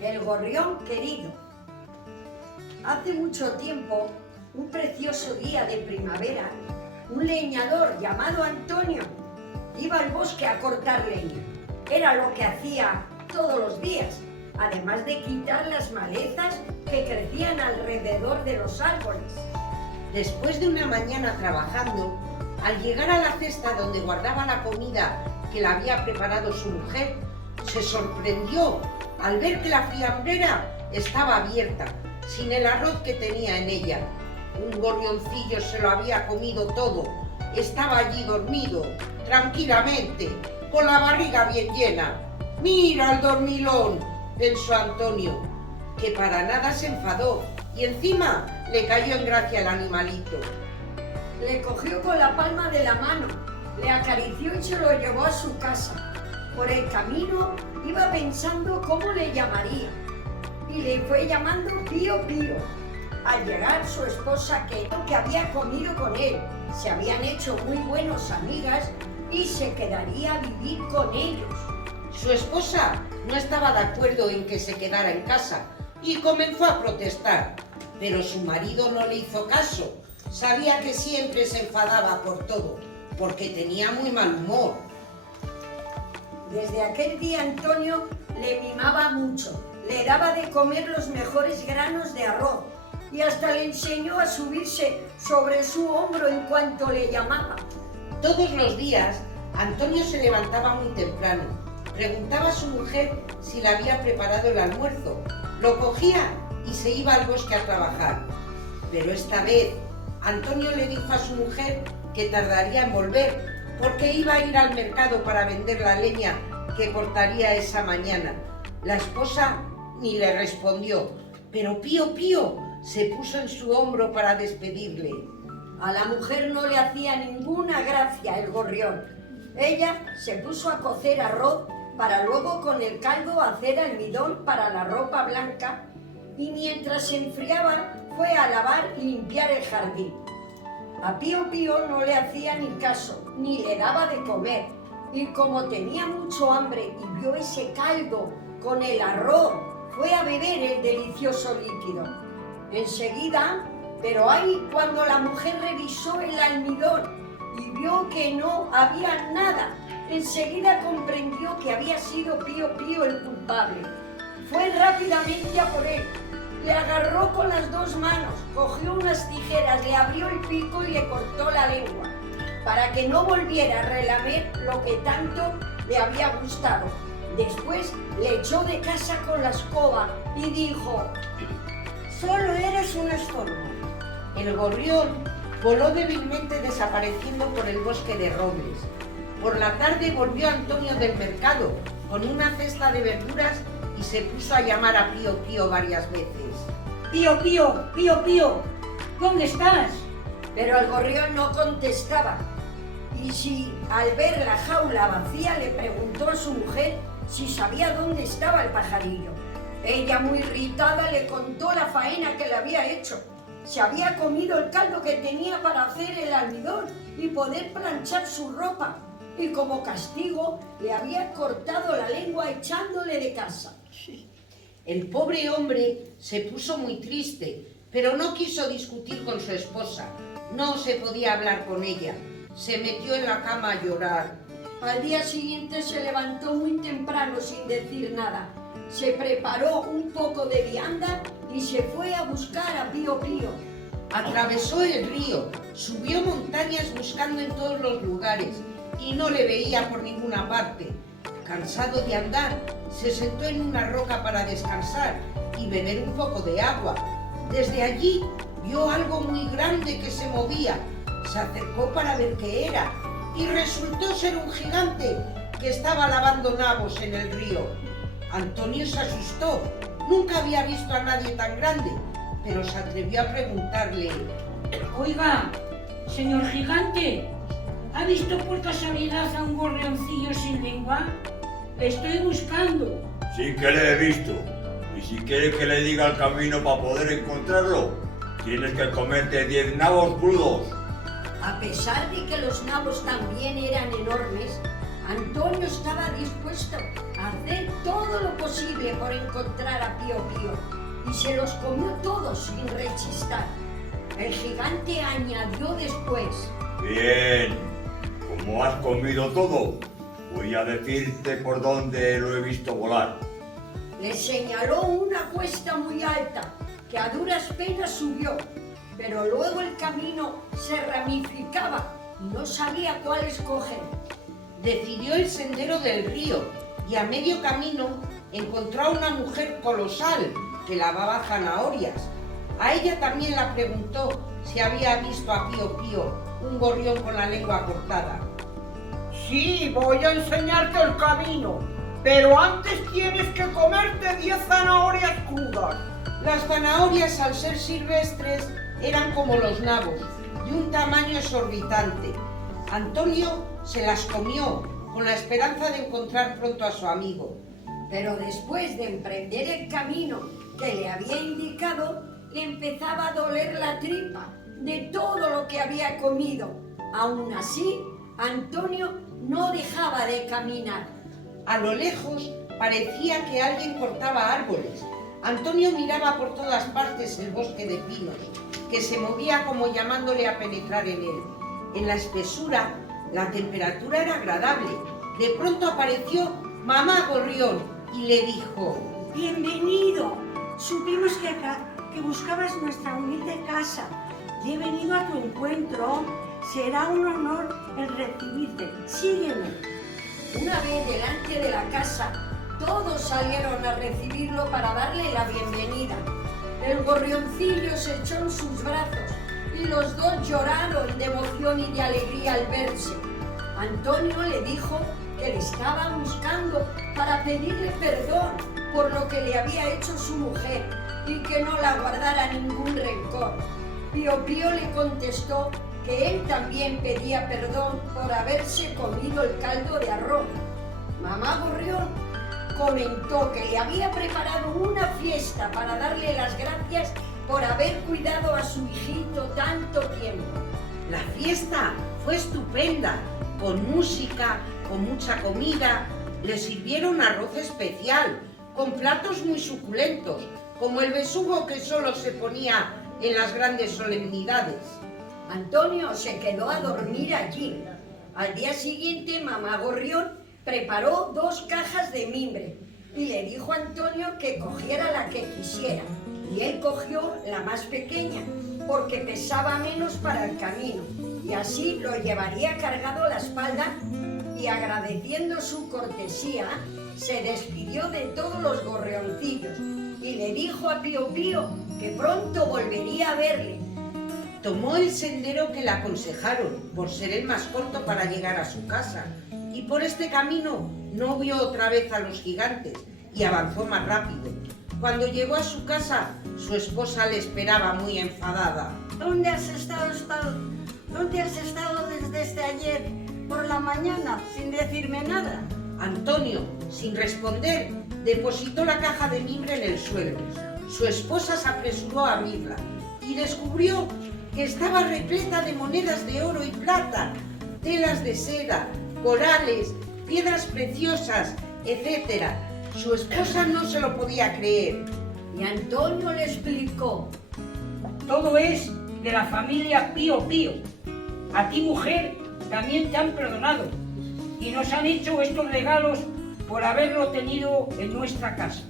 El gorrión querido. Hace mucho tiempo, un precioso día de primavera, un leñador llamado Antonio iba al bosque a cortar leña. Era lo que hacía todos los días, además de quitar las malezas que crecían alrededor de los árboles. Después de una mañana trabajando, al llegar a la cesta donde guardaba la comida que le había preparado su mujer, se sorprendió al ver que la fiambrera estaba abierta, sin el arroz que tenía en ella. Un gorrioncillo se lo había comido todo. Estaba allí dormido, tranquilamente, con la barriga bien llena. «Mira el dormilón», pensó Antonio, que para nada se enfadó, y encima le cayó en gracia el animalito. Le cogió con la palma de la mano, le acarició y se lo llevó a su casa. Por el camino iba pensando cómo le llamaría, y le fue llamando Pío Pío. Al llegar, su esposa quedó que había comido con él, se habían hecho muy buenas amigas y se quedaría a vivir con ellos. Su esposa no estaba de acuerdo en que se quedara en casa y comenzó a protestar, pero su marido no le hizo caso. Sabía que siempre se enfadaba por todo, porque tenía muy mal humor. Desde aquel día Antonio le mimaba mucho, le daba de comer los mejores granos de arroz y hasta le enseñó a subirse sobre su hombro en cuanto le llamaba. Todos los días Antonio se levantaba muy temprano, preguntaba a su mujer si le había preparado el almuerzo, lo cogía y se iba al bosque a trabajar. Pero esta vez Antonio le dijo a su mujer que tardaría en volver, porque iba a ir al mercado para vender la leña que cortaría esa mañana. La esposa ni le respondió, pero Pío Pío se puso en su hombro para despedirle. A la mujer no le hacía ninguna gracia el gorrión. Ella se puso a cocer arroz para luego con el caldo hacer almidón para la ropa blanca, y mientras se enfriaba fue a lavar y limpiar el jardín. A Pío Pío no le hacía ni caso, ni le daba de comer, y como tenía mucho hambre y vio ese caldo con el arroz, fue a beber el delicioso líquido. Enseguida, pero ahí cuando la mujer revisó el almidón y vio que no había nada, enseguida comprendió que había sido Pío Pío el culpable. Fue rápidamente a por él. Le agarró con las dos manos, cogió unas tijeras, le abrió el pico y le cortó la lengua, para que no volviera a relamer lo que tanto le había gustado. Después le echó de casa con la escoba y dijo: «Solo eres un estorbo». El gorrión voló débilmente desapareciendo por el bosque de robles. Por la tarde volvió Antonio del mercado con una cesta de verduras y se puso a llamar a Pío Pío varias veces. «Pío Pío, Pío Pío, ¿dónde estás?» Pero el gorrión no contestaba, y si al ver la jaula vacía le preguntó a su mujer si sabía dónde estaba el pajarillo. Ella, muy irritada, le contó la faena que le había hecho. Se había comido el caldo que tenía para hacer el almidón y poder planchar su ropa, y como castigo le había cortado la lengua echándole de casa. El pobre hombre se puso muy triste, pero no quiso discutir con su esposa. No se podía hablar con ella. Se metió en la cama a llorar. Al día siguiente se levantó muy temprano sin decir nada. Se preparó un poco de vianda y se fue a buscar a Pío Pío. Atravesó el río, subió montañas buscando en todos los lugares y no le veía por ninguna parte. Cansado de andar, se sentó en una roca para descansar y beber un poco de agua. Desde allí vio algo muy grande que se movía. Se acercó para ver qué era y resultó ser un gigante que estaba lavando nabos en el río. Antonio se asustó. Nunca había visto a nadie tan grande, pero se atrevió a preguntarle: «Oiga, señor gigante, ¿ha visto por casualidad a un gorrioncillo sin lengua? Le estoy buscando». Sí que le he visto. Y si quiere que le diga el camino para poder encontrarlo, tienes que comerte 10 nabos crudos. A pesar de que los nabos también eran enormes, Antonio estaba dispuesto a hacer todo todo lo posible por encontrar a Pío Pío y se los comió todos sin rechistar. El gigante añadió después: Bien, como has comido todo, voy a decirte por dónde lo he visto volar. Le señaló una cuesta muy alta que a duras penas subió, pero luego el camino se ramificaba y no sabía cuál escoger. Decidió el sendero del río y a medio camino encontró a una mujer colosal que lavaba zanahorias. A ella también la preguntó si había visto a Pío Pío, un gorrión con la lengua cortada. Sí, voy a enseñarte el camino, pero antes tienes que comerte 10 zanahorias crudas. Las zanahorias, al ser silvestres, eran como los nabos, de un tamaño exorbitante. Antonio se las comió con la esperanza de encontrar pronto a su amigo. Pero después de emprender el camino que le había indicado, le empezaba a doler la tripa de todo lo que había comido. Aún así, Antonio no dejaba de caminar. A lo lejos parecía que alguien cortaba árboles. Antonio miraba por todas partes el bosque de pinos, que se movía como llamándole a penetrar en él. En la espesura, la temperatura era agradable. De pronto apareció mamá gorrión y le dijo: Bienvenido. Supimos que buscabas nuestra humilde casa y he venido a tu encuentro. Será un honor el recibirte. Sígueme. Una vez delante de la casa, todos salieron a recibirlo para darle la bienvenida. El gorrioncillo se echó en sus brazos y los dos lloraron de emoción y de alegría al verse. Antonio le dijo que le estaba buscando para pedirle perdón por lo que le había hecho su mujer y que no la guardara ningún rencor. Pío Pío le contestó que él también pedía perdón por haberse comido el caldo de arroz. Mamá Gorrión comentó que le había preparado una fiesta para darle las gracias por haber cuidado a su hijito tanto tiempo. La fiesta fue estupenda, con música, con mucha comida. Le sirvieron arroz especial, con platos muy suculentos, como el besugo que solo se ponía en las grandes solemnidades. Antonio se quedó a dormir allí. Al día siguiente, mamá Gorrión preparó 2 cajas de mimbre y le dijo a Antonio que cogiera la que quisiera. Y él cogió la más pequeña, porque pesaba menos para el camino, y así lo llevaría cargado a la espalda, y agradeciendo su cortesía, se despidió de todos los gorrioncillos y le dijo a Pío Pío que pronto volvería a verle. Tomó el sendero que le aconsejaron, por ser el más corto para llegar a su casa, y por este camino no vio otra vez a los gigantes y avanzó más rápido. Cuando llegó a su casa, su esposa le esperaba muy enfadada. ¿Dónde has estado desde ayer por la mañana sin decirme nada? Antonio, sin responder, depositó la caja de mimbre en el suelo. Su esposa se apresuró a abrirla y descubrió que estaba repleta de monedas de oro y plata, telas de seda, corales, piedras preciosas, etc. Su esposa no se lo podía creer. Y Antonio le explicó: Todo es de la familia Pío Pío. A ti, mujer, también te han perdonado y nos han hecho estos regalos por haberlo tenido en nuestra casa.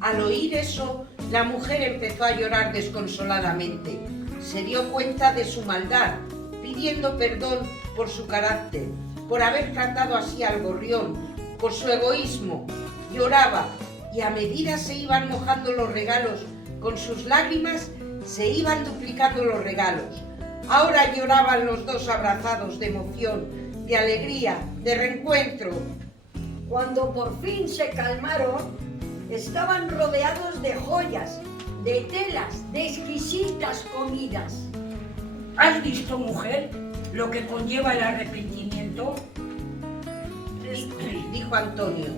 Al oír eso, la mujer empezó a llorar desconsoladamente. Se dio cuenta de su maldad, pidiendo perdón por su carácter, por haber tratado así al gorrión, por su egoísmo. Lloraba y a medida se iban mojando los regalos con sus lágrimas, se iban duplicando los regalos. Ahora lloraban los dos abrazados de emoción, de alegría, de reencuentro. Cuando por fin se calmaron, estaban rodeados de joyas, de telas, de exquisitas comidas. ¿Has visto, mujer, lo que conlleva el arrepentimiento? Dijo Antonio.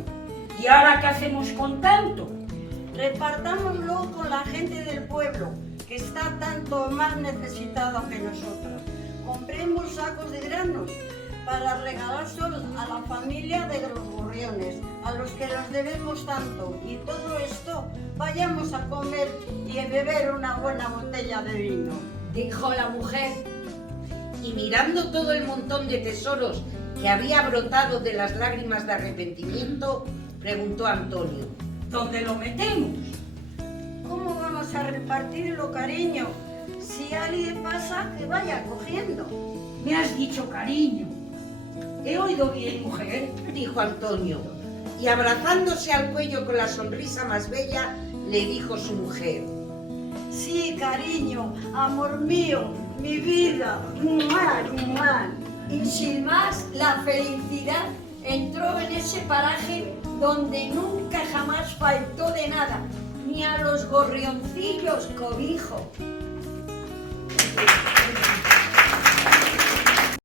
¿Y ahora qué hacemos con tanto? Repartámoslo con la gente del pueblo, que está tanto más necesitada que nosotros. Compremos sacos de granos para regalárselo a la familia de los gorriones, a los que los debemos tanto. Y todo esto, vayamos a comer y a beber una buena botella de vino. Dijo la mujer. Y mirando todo el montón de tesoros que había brotado de las lágrimas de arrepentimiento, preguntó Antonio: ¿Dónde lo metemos? ¿Cómo vamos a repartirlo, cariño? Si alguien pasa, que vaya cogiendo. Me has dicho cariño. ¿He oído bien, mujer? dijo Antonio, y abrazándose al cuello con la sonrisa más bella, le dijo su mujer: Sí, cariño, amor mío, mi vida. ¡Mua, mua! Y sin más, la felicidad entró en ese paraje donde nunca jamás faltó de nada, ni a los gorrioncillos cobijo.